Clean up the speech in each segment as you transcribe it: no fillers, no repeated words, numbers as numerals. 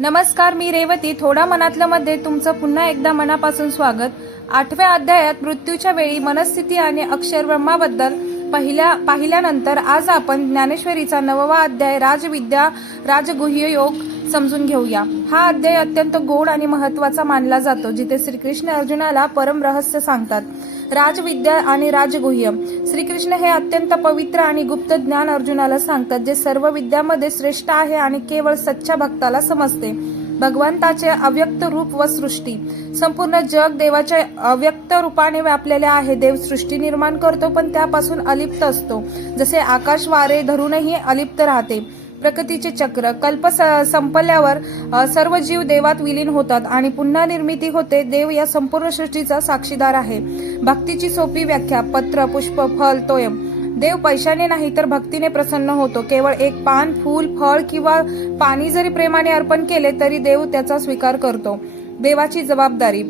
नमस्कार, मी रेवती. थोडा मनातलं मध्ये तुमचं पुन्हा एकदा मनापासून स्वागत. 8व्या अध्यायात मृत्यूच्या वेळी मनस्थिती आणि अक्षर ब्रह्माबद्दल पाहिल्यानंतर आज आपण ज्ञानेश्वरीचा 9वा अध्याय राजविद्या राजगुह्य योग समजून घेऊया. हा अध्याय अत्यंत गोड आणि महत्वाचा मानला जातो, जिथे श्रीकृष्ण अर्जुनाला परम रहस्य सांगतात. राजविद्या आणि राजगुह्य. श्रीकृष्ण हे अत्यंत पवित्र आणि गुप्त ज्ञान अर्जुनाला सांगतात, जे सर्व विद्यामध्ये श्रेष्ठ आहे आणि केवळ सच्च्या भक्ताला समजते. भगवंताचे अव्यक्त रूप व सृष्टी. संपूर्ण जग देवाच्या अव्यक्त रूपाने व्यापलेले आहे. देव सृष्टी निर्माण करतो, पण त्यापासून अलिप्त असतो. जसे आकाश वारे धरूनही अलिप्त राहते. प्रकृतीचे चक्र. कल्प संपल्यावर सर्व जीव देवात विलीन होतात आणि पुन्हा निर्मिती होते. देव या संपूर्ण सृष्टीचा साक्षीदार आहे. भक्तीची सोपी व्याख्या. पत्र, पुष्प, फल, तोयम. देव पैशाने नाही तर भक्तीने प्रसन्न होतो. केवळ एक पान, फूल, फळ किंवा पाणी जरी प्रेमाने अर्पण केले तरी देव त्याचा स्वीकार करतो. देवाची जबाबदारी.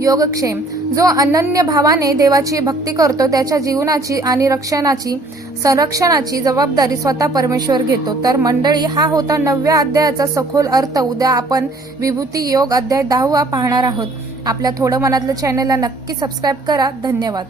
योगक्षेम. जो अनन्य भावाने देवाची भक्ती करतो त्याच्या जीवनाची आणि संरक्षणाची जबाबदारी स्वतः परमेश्वर घेतो. तर मंडळी, हा होता 9व्या अध्यायाचा सखोल अर्थ. उद्या आपण विभूती योग अध्याय 10वा पाहणार आहोत. आपल्या थोडं मनातलं चॅनलला नक्की सबस्क्राईब करा. धन्यवाद.